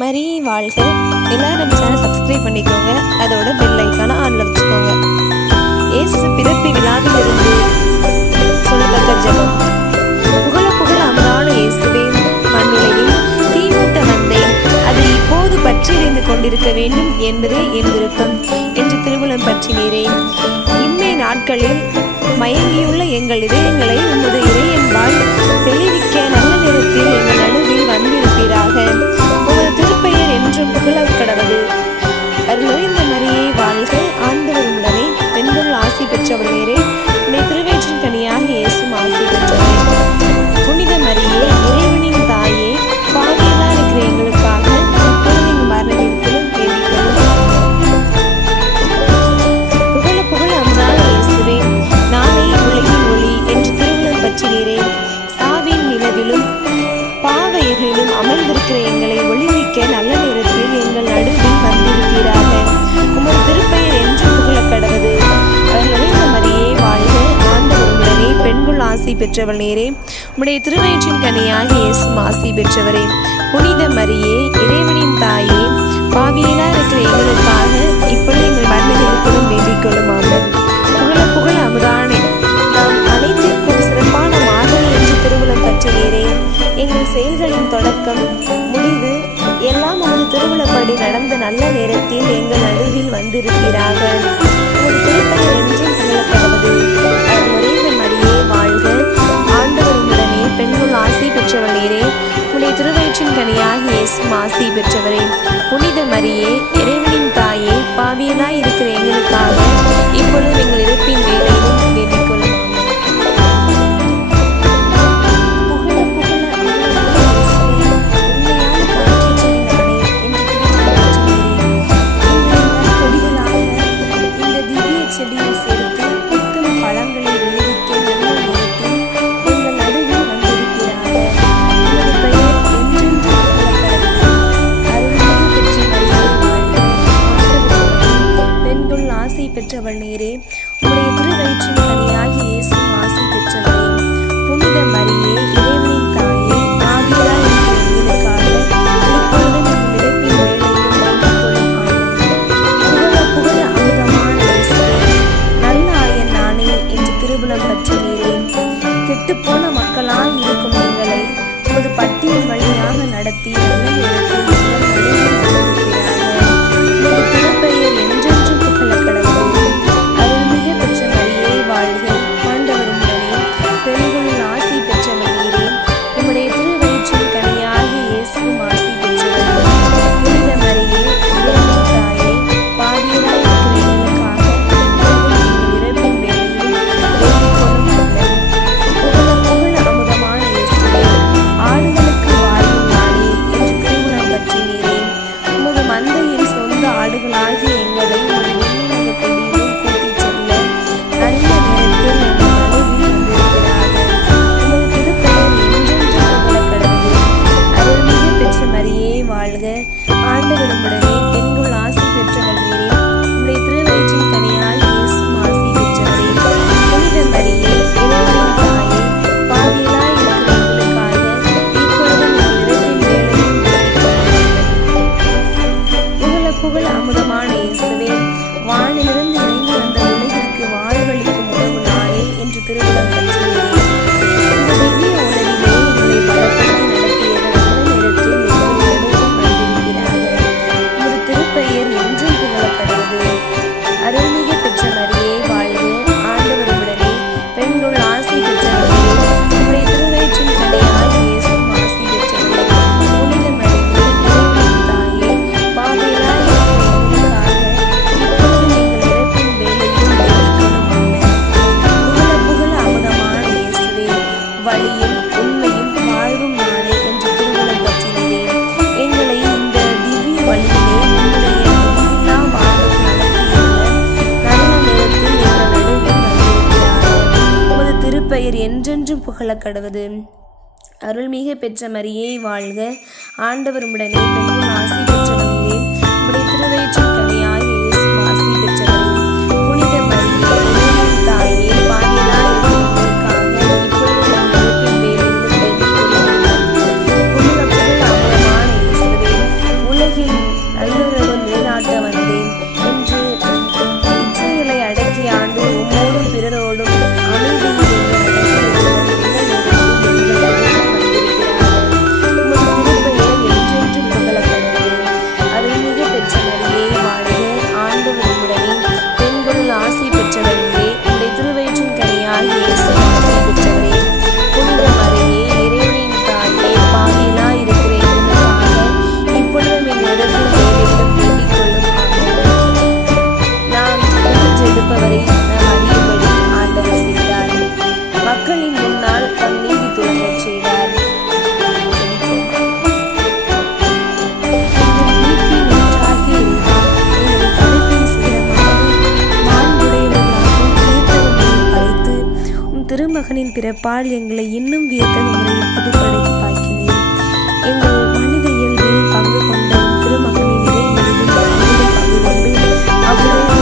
மரி வாழ்க எல்லாரும் நம்ம சேனல் சப்ஸ்கிரைப் பண்ணிக்கோங்க. அதோட பெல் ஐக்கான ஆன்ல வச்சுக்கோங்க. இயேசு பிறப்பு விழாவில் இருந்து சொல்லத்தக்க ஜெபம். புகழ புகழ அமரான இயேசுவே மண்ணுலகில் தீமூட்ட வந்தேன் அது இப்போது பற்றியறிந்து கொண்டிருக்க வேண்டும் என்பதே என் விருப்பம் என்று பற்றி நீரேன் இன்றைய நாட்களில் மயங்கியுள்ள எங்கள் இதயங்களை உமது இறையன்பால் தெளிவிக்க நல்ல நேரத்தில் எங்கள் என்றும் புகழக் கடவது அருளிந்த மரியே வாழ்க ஆண்டவர் உடனே பெண்கள் ஆசி பெற்றவர் நேரே உன்னை திருவேற்றின் கனியாக இயேசும் ஆசி பெற்றவர் புனித மரியே இறைவனின் தாயே பாவியலா இருக்கிற எங்களுக்காக இப்பொழுது மரணத்திலும் மரண புகழ புகழ அமரான இயேசுவே நானே உலகின் ஒளி என்று சாவின் நிலவிலும் பாவ அமர்ந்திருக்கிற எங்களை ஒளிவிக்க நல்ல ஆசி பெற்றவள் நேரே உம்முடைய திருவயிற்றின் கனியாக இயேசும் ஆசி பெற்றவரே. புனித மரியே இறைவனின் தாயே பாவியலா இருக்கிற எங்களுக்காக இப்பொழுது எங்கள் மரண இருப்பதும் வேண்டிக் கொள்ளும் ஆமென் புகழ புகழ் அமுதானே. நாம் அனைத்திற்கும் சிறப்பான மாதிரி என்று திருவுளம் நேரே எங்கள் செயல்களின் தொடக்கம் முடிவு எல்லாம் உமது திருவிழப்படி நடந்த நல்ல நேரத்தில் எங்கள் நடுவில் வந்திருக்கிறார்கள். பெற்றவர் நீரே உடைய திருவயிற்றின் கனியாக இயேசும் ஆசி பெற்றவரே புனித மரியே இறைவனின் தாயே பாவியனாய் இருக்கிற எங்களுக்காக இப்பொழுது எங்கள் இருப்பின் வேலையிலும் பெற்றவள் நீரே திருவயிற்றின் கனியாகி இயேசு ஆசை பெற்றவரே. பெயர் என்றென்றும் புகழக் கடவுது. அருள்மிகு பெற்ற மரியே வாழ்க. ஆண்டவர் உடனே பெண்கள் ஆசை பெற்றவர். பிறப்பால் எங்களை இன்னும் வியத்தக முறையில் புதுப்படைக்கு பாய்க்கினீர் எங்கள் மனித இயல்பில் பங்கு கொண்ட பங்கு கொண்டு